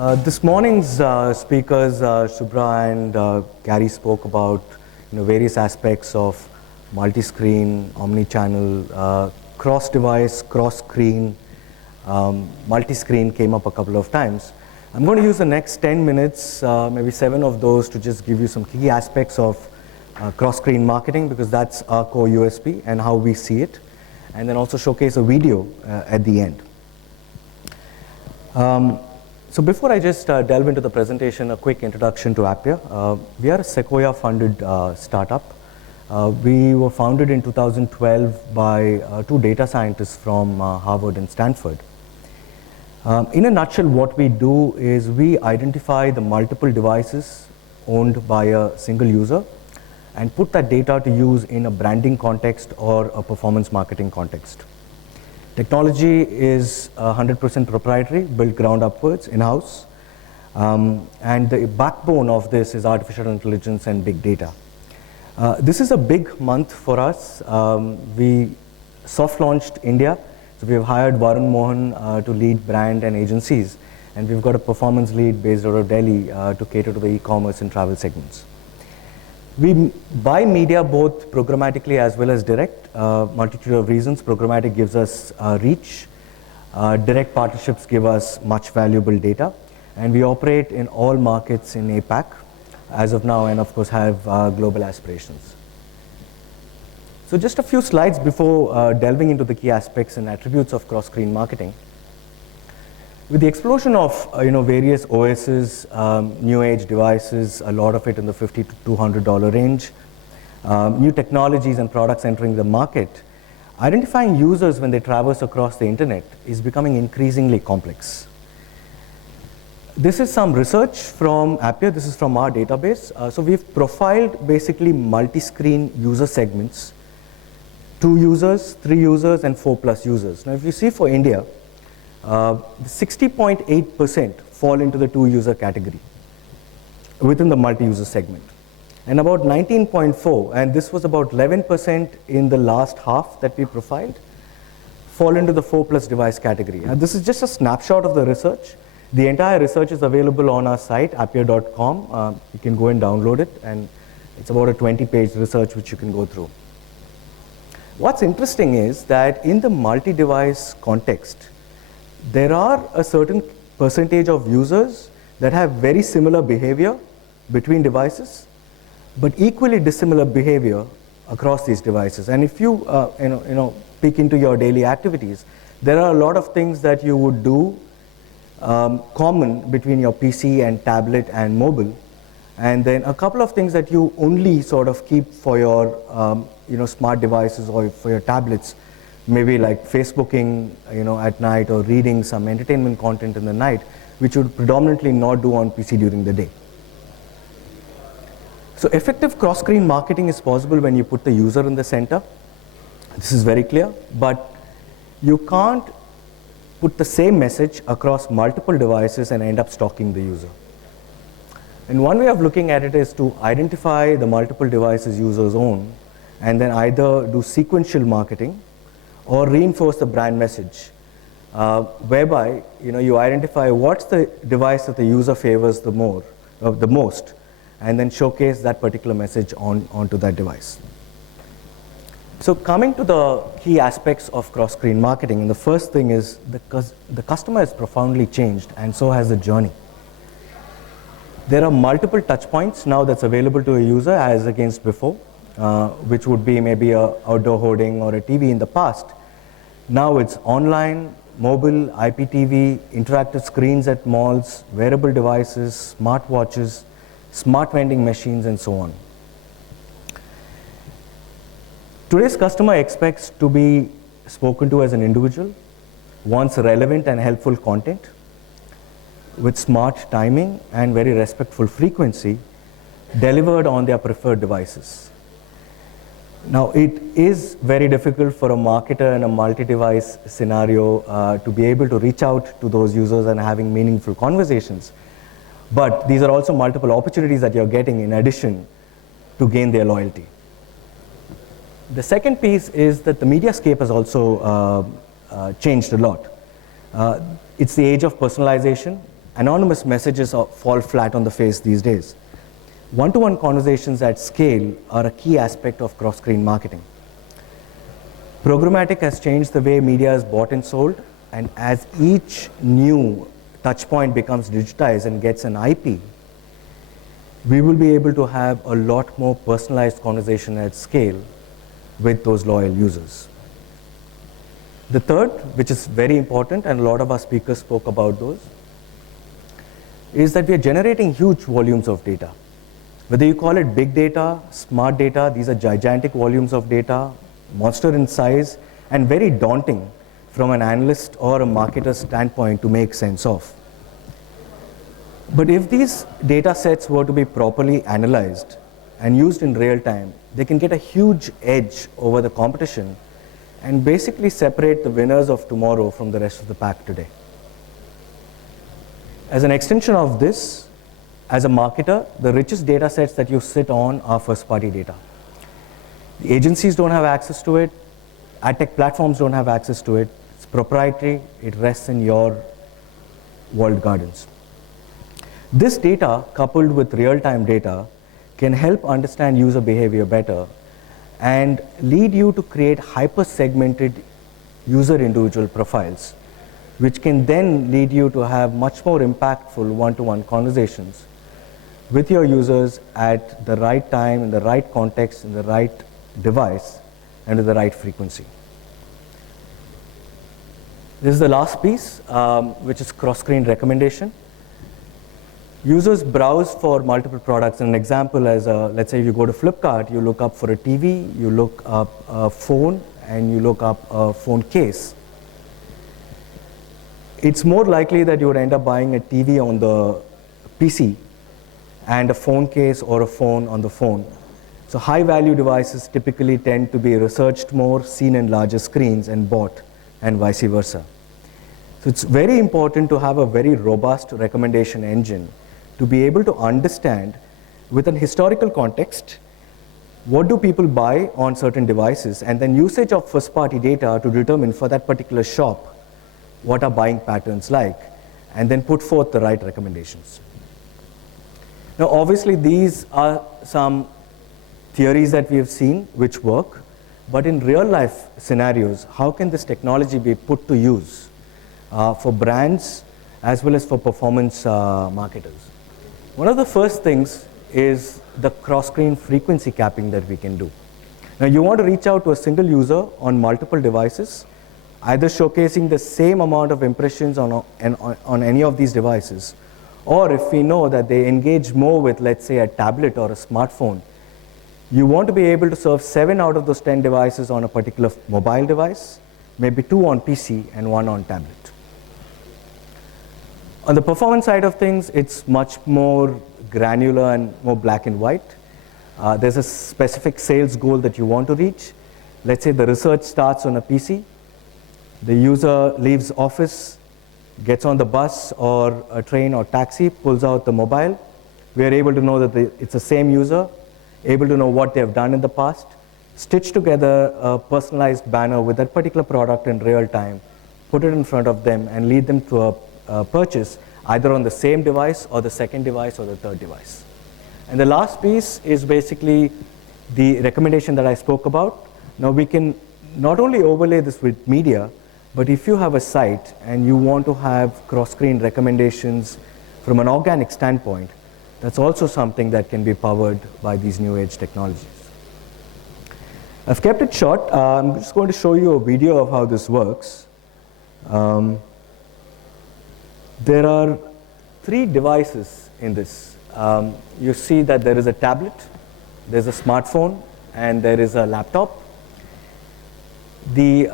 This morning's speakers, Subra and Gary, spoke about various aspects of multi-screen, omni-channel, cross-device, cross-screen. Multi-screen came up a couple of times. I'm going to use the next 10 minutes, maybe 7 of those, to just give you some key aspects of cross-screen marketing, because that's our core USP and how we see it, and then also showcase a video at the end. So before I just delve into the presentation, a quick introduction to Appia. We are a Sequoia-funded startup. We were founded in 2012 by 2 data scientists from Harvard and Stanford. In a nutshell, what we do is we identify the multiple devices owned by a single user and put that data to use in a branding context or a performance marketing context. Technology is 100% proprietary, built ground upwards, in-house. And the backbone of this is artificial intelligence and big data. This is a big month for us. We soft launched India. So we have hired Varun Mohan to lead brand and agencies. And we've got a performance lead based out of Delhi to cater to the e-commerce and travel segments. We buy media both programmatically as well as direct, multitude of reasons. Programmatic gives us reach. Direct partnerships give us much valuable data. And we operate in all markets in APAC as of now, and of course have global aspirations. So just a few slides before delving into the key aspects and attributes of cross-screen marketing. With the explosion of various OSs, new age devices, a lot of it in the $50 to $200 range, new technologies and products entering the market, identifying users when they traverse across the internet is becoming increasingly complex. This is some research from Appia. This is from our database. So we've profiled basically multi-screen user segments, 2 users, 3 users, and 4+ users. Now if you see for India, 60.8% fall into the 2-user category within the multi-user segment. And about 19.4%, and this was about 11% in the last half that we profiled, fall into the 4+ device category. And this is just a snapshot of the research. The entire research is available on our site, appia.com. You can go and download it, and it's about a 20-page research which you can go through. What's interesting is that in the multi-device context, there are a certain percentage of users that have very similar behavior between devices, but equally dissimilar behavior across these devices. And if you peek into your daily activities, there are a lot of things that you would do common between your PC and tablet and mobile, and then a couple of things that you only sort of keep for your smart devices or for your tablets, maybe like Facebooking at night, or reading some entertainment content in the night, which you would predominantly not do on PC during the day. So effective cross-screen marketing is possible when you put the user in the center. This is very clear, but you can't put the same message across multiple devices and end up stalking the user. And one way of looking at it is to identify the multiple devices users own, and then either do sequential marketing or reinforce the brand message, whereby you identify what's the device that the user favors the most, and then showcase that particular message onto that device. So coming to the key aspects of cross-screen marketing, and the first thing is the customer has profoundly changed, and so has the journey. There are multiple touch points now that's available to a user as against before, which would be maybe a outdoor hoarding or a TV in the past. Now it's online, mobile, IPTV, interactive screens at malls, wearable devices, smartwatches, smart vending machines, and so on. Today's customer expects to be spoken to as an individual, wants relevant and helpful content with smart timing and very respectful frequency delivered on their preferred devices. Now, it is very difficult for a marketer in a multi-device scenario to be able to reach out to those users and having meaningful conversations. But these are also multiple opportunities that you're getting in addition to gain their loyalty. The second piece is that the mediascape has also changed a lot. It's the age of personalization, anonymous messages fall flat on the face these days. One-to-one conversations at scale are a key aspect of cross-screen marketing. Programmatic has changed the way media is bought and sold, and as each new touchpoint becomes digitized and gets an IP, we will be able to have a lot more personalized conversation at scale with those loyal users. The third, which is very important, and a lot of our speakers spoke about those, is that we are generating huge volumes of data. Whether you call it big data, smart data, these are gigantic volumes of data, monster in size, and very daunting from an analyst or a marketer's standpoint to make sense of. But if these data sets were to be properly analyzed and used in real time, they can get a huge edge over the competition and basically separate the winners of tomorrow from the rest of the pack today. As an extension of this, as a marketer, the richest data sets that you sit on are first-party data. The agencies don't have access to it. Ad tech platforms don't have access to it. It's proprietary. It rests in your walled gardens. This data, coupled with real-time data, can help understand user behavior better and lead you to create hyper-segmented user individual profiles, which can then lead you to have much more impactful one-to-one conversations with your users at the right time, in the right context, in the right device, and with the right frequency. This is the last piece, which is cross-screen recommendation. Users browse for multiple products. An example is, let's say you go to Flipkart, you look up for a TV, you look up a phone, and you look up a phone case. It's more likely that you would end up buying a TV on the PC and a phone case or a phone on the phone. So high-value devices typically tend to be researched more, seen in larger screens, and bought, and vice versa. So it's very important to have a very robust recommendation engine to be able to understand, with an historical context, what do people buy on certain devices, and then usage of first-party data to determine for that particular shop what are buying patterns like, and then put forth the right recommendations. Now, obviously, these are some theories that we have seen which work, but in real-life scenarios, how can this technology be put to use for brands as well as for performance marketers? One of the first things is the cross-screen frequency capping that we can do. Now, you want to reach out to a single user on multiple devices, either showcasing the same amount of impressions on any of these devices, or if we know that they engage more with, let's say, a tablet or a smartphone, you want to be able to serve 7 out of those 10 devices on a particular mobile device, maybe 2 on PC and 1 on tablet. On the performance side of things, it's much more granular and more black and white. There's a specific sales goal that you want to reach. Let's say the research starts on a PC. The user leaves office, gets on the bus or a train or taxi, pulls out the mobile. We are able to know that it's the same user, able to know what they have done in the past, stitch together a personalized banner with that particular product in real time, put it in front of them, and lead them to a purchase either on the same device or the second device or the third device. And the last piece is basically the recommendation that I spoke about. Now, we can not only overlay this with media, but if you have a site and you want to have cross-screen recommendations from an organic standpoint, that's also something that can be powered by these new age technologies. I've kept it short. I'm just going to show you a video of how this works. There are 3 devices in this. You see that there is a tablet, there's a smartphone, and there is a laptop. The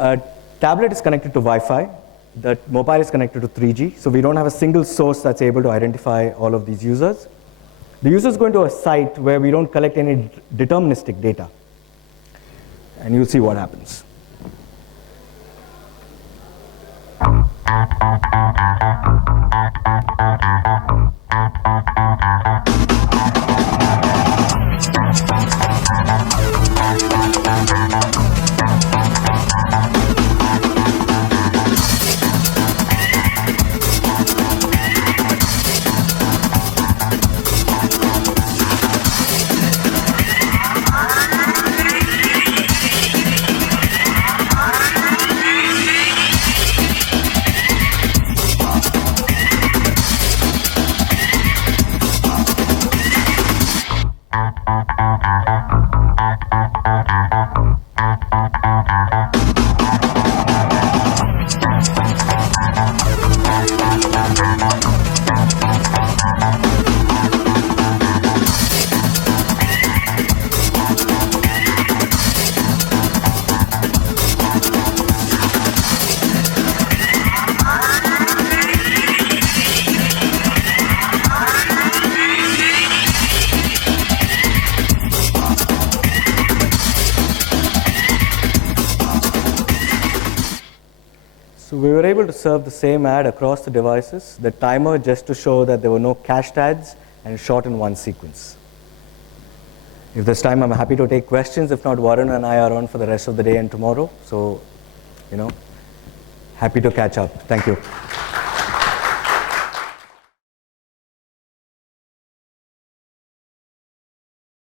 tablet is connected to Wi-Fi. The mobile is connected to 3G. So we don't have a single source that's able to identify all of these users. The user is going to a site where we don't collect any deterministic data. And you'll see what happens. So we were able to serve the same ad across the devices, the timer just to show that there were no cached ads and shot in one sequence. If there's time, I'm happy to take questions. If not, Warren and I are on for the rest of the day and tomorrow. So, happy to catch up. Thank you.